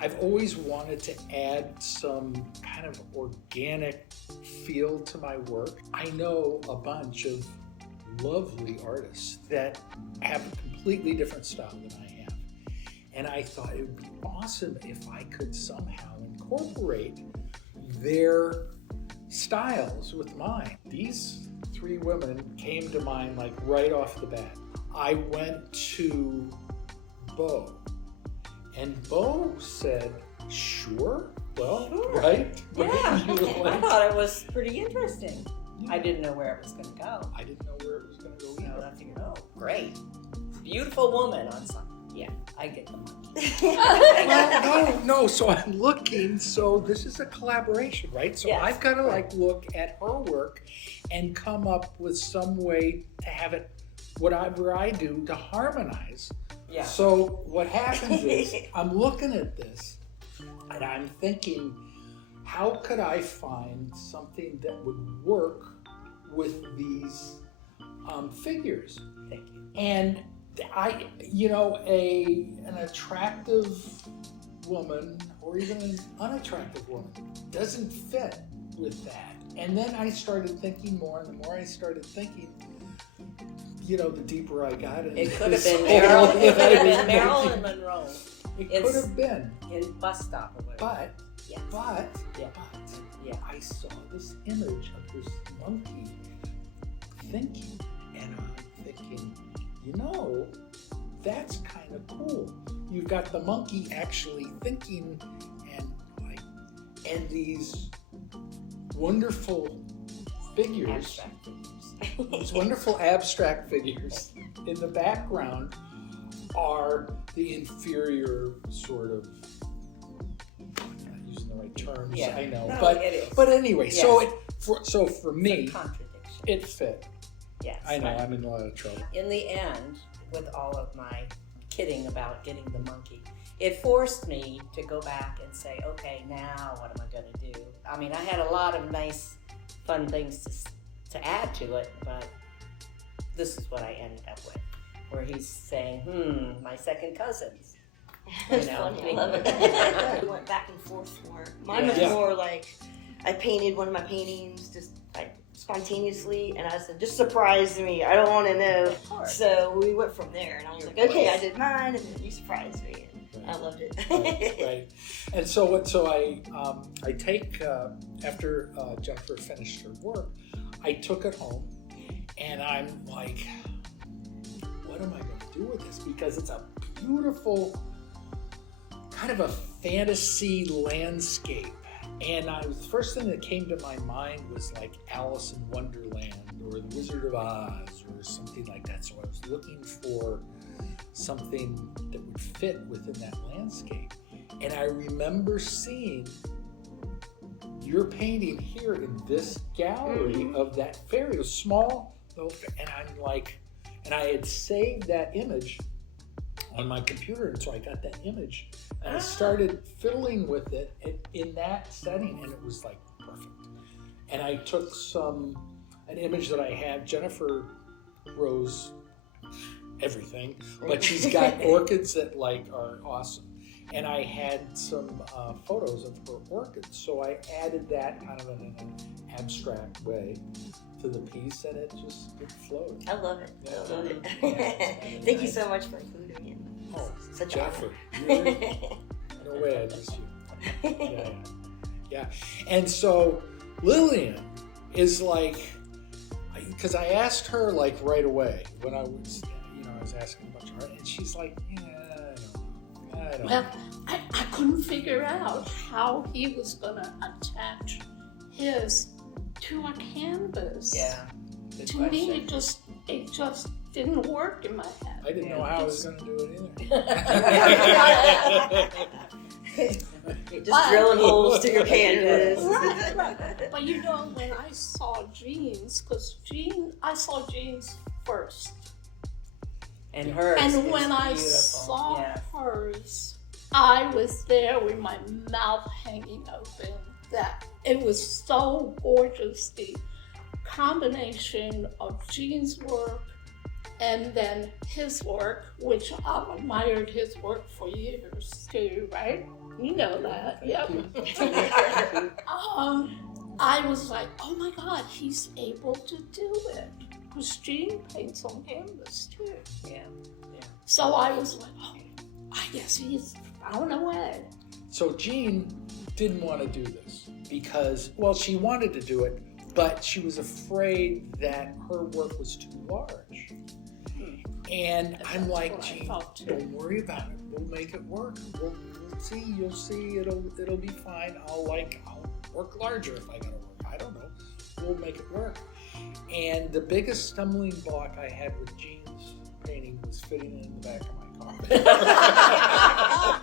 I've always wanted to add some kind of organic feel to my work. I know a bunch of lovely artists that have a completely different style than I have. And I thought it would be awesome if I could somehow incorporate their styles with mine. These three women came to mind like right off the bat. I went to Beau, and Beau said, sure, well, Sure. right? Yeah, You were I like, thought it was pretty interesting. I didn't know where it was going to go. I didn't know where it was going to go No, either. I figured, oh, great. Beautiful woman on something. Yeah, I get the monkey. Well, no, so I'm looking, so this is a collaboration, right? So Yes. I've got to like look at her work and come up with some way to have it, whatever I do, to harmonize. Yeah. So what happens is I'm looking at this and I'm thinking, how could I find something that would work with these figures? Thank you. And an attractive woman or even an unattractive woman doesn't fit with that. And then I started thinking more, and the more I started thinking, the deeper I got into It could have this been whole- Meryl. It could have been Marilyn Monroe It It's- could have been, in Bus Stop or whatever. but Yeah. Yeah. I saw this image of this monkey thinking, and I'm thinking, that's kind of cool. You've got the monkey actually thinking, and these wonderful figures, Abstract figures. these wonderful abstract figures in the background are the inferior sort of, I'm not using the right terms, Yeah. I know, No, but it is. but anyway, Yes. so for me, It's a contradiction. it fit. Yes. I know I'm in a lot of trouble. In the end, with all of my kidding about getting the monkey, it forced me to go back and say, okay, now what am I going to do? I mean, I had a lot of nice, fun things to add to it, but this is what I ended up with, where he's saying, my second cousins. It's You know, funny, I love it. We went back and forth more. Mine was Yeah. more like, I painted one of my paintings just like spontaneously, and I said, just surprise me, I don't want to know. Of course. So we went from there, and I was like, okay, I did mine, and then you surprised me, and I loved it. Right. And so I take after Jennifer finished her work, I took it home, and I'm like, what am I going to do with this? Because it's a beautiful kind of a fantasy landscape. And the first thing that came to my mind was like Alice in Wonderland or The Wizard of Oz or something like that. So I was looking for something that would fit within that landscape. And I remember seeing your painting here in this gallery of that fairy, a small little fairy. And I'm like, and I had saved that image on my computer, and so I got that image and I started fiddling with it in that setting, and it was like perfect. And I took an image that I had. Jennifer grows everything, but she's got orchids that are awesome. And I had some photos of her orchids, so I added that kind of in an abstract way to the piece, and it flowed. I love it. Yeah. I love it. Yeah. Thank you so much for including me. Oh, Such Jennifer, an no way I miss you. Yeah. And so Lilian is like, because I asked her like right away when I was, I was asking about her, and she's like, I don't know. Well, I couldn't figure out how he was going to attach his to a canvas. Yeah. Good To question. me, it just didn't work in my head. I didn't know how I was going to do it either. Just drilling holes to your canvas. Right. But when I saw Jean's, I saw Jean's first. And hers And is when I beautiful. saw Yes. hers, I was there with my mouth hanging open. That it was so gorgeous. The combination of Jean's work and then his work, which I've admired his work for years too, right? You know that, yep. I was like, oh my God, he's able to do it. Because Gene paints on canvas too. Yeah. So I was like, oh, I guess he's found a way. So Jean didn't want to do this because, well, she wanted to do it, but she was afraid that her work was too large. And I'm like, what I Jean, thought, too. don't worry about it. We'll make it work. We'll see. You'll see. It'll be fine. I'll work larger if I gotta work. I don't know. We'll make it work. And the biggest stumbling block I had with Jean's painting was fitting it in the back of my car.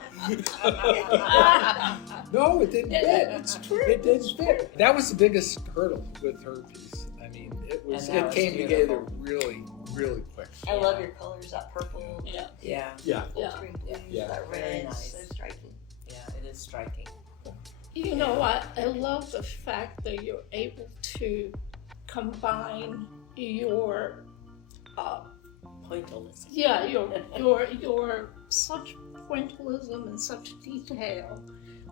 No, it didn't fit. It's true. It didn't fit. That was the biggest hurdle with her piece. I mean, it came together really, really quick. I love your colors, that purple, Yeah. Yeah. Yeah. ultramarine blue, Yeah. that Very red, nice. so striking. Yeah, it is striking. You know, I love the fact that you're able to combine your Pointillism. your such pointillism and such detail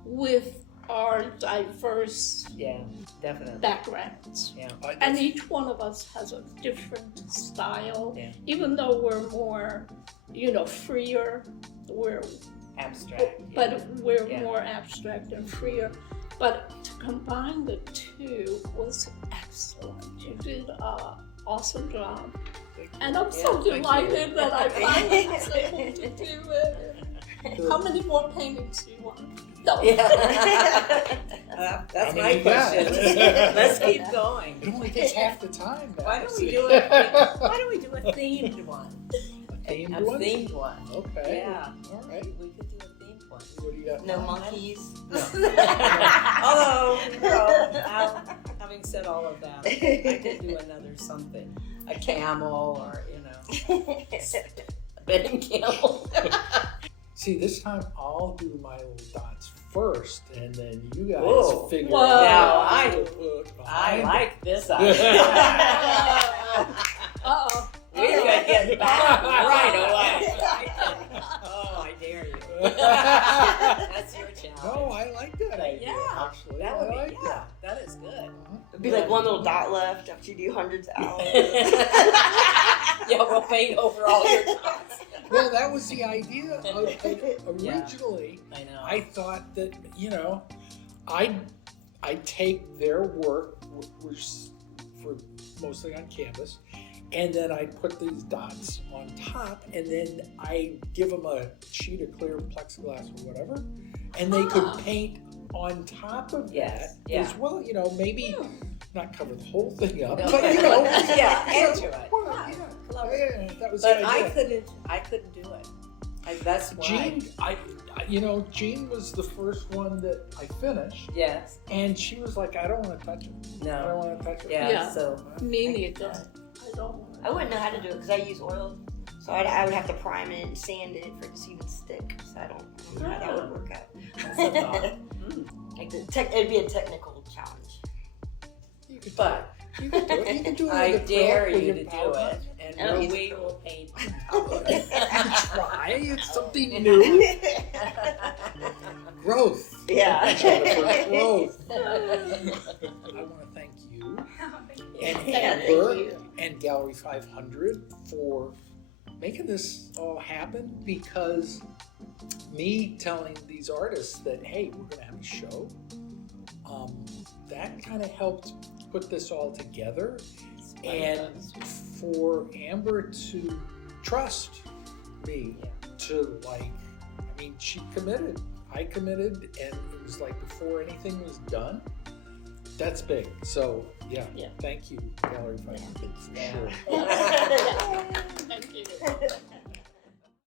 with our diverse Yeah, definitely. backgrounds. Yeah. And each one of us has a different style. Yeah. Even though we're more, freer, Abstract. but we're Yeah. more abstract and freer. But to combine the two was excellent. You did an awesome job. And I'm so Yeah, thank delighted that I finally was able to do it. How many more paintings do you want? No. Yeah. That's How my many you got? question. Let's keep going. It only takes half the time now. Why don't we do a themed one? A themed A one? themed one. Okay. Yeah. All right. We could do a themed one. What do you got? No monkeys. Although, having said all of that, I could do another something. A camel or, a betting camel. See, this time I'll do my little dots first, and then you guys Whoa. figure Whoa. out Now, what I to put I behind it. like this idea. Uh-oh. We're going to get back right away. Oh, I dare you. That's your challenge. No, I like that idea. Yeah, actually. that would I like be, that is good. It'd be like one little dot left after you do hundreds of hours. Yeah, we'll paint over all your dots. Well, that was the idea. Originally, I know. I thought that, I'd take their work, which for mostly on canvas, and then I'd put these dots on top, and then I give them a sheet of clear plexiglass or whatever, and they could paint on top of Yes, that yeah. as well. Maybe not cover the whole thing up, No. but Yeah, add to it. Well, Yeah, yeah, clever. yeah, that was But the I idea. couldn't do it. That's why. Jean was the first one that I finished, Yes. and she was like, "I don't want to touch it. I don't No. want to touch it." Yeah. Yeah. So. Me neither. I don't want I wouldn't know how to do it because I use oil. So I would have to prime it and sand it for it to even stick. So I don't know how that would work out. That's a thought. Like it'd be a technical challenge. You could But you can do it. You can do it. I with dare acrylic, with you your to do powder. it, and Oh, we will paint on top of it. Try. It's something new. Growth. Yeah. Jennifer, growth. I want to thank you and Amber and Gallery 500 for making this all happen, because me telling these artists that, hey, we're going to have a show, that kind of helped put this all together, and for Amber to trust me to she committed. I committed, and it was like before anything was done. That's big. So yeah. Thank you, Gallery 500, for sure. Thank you.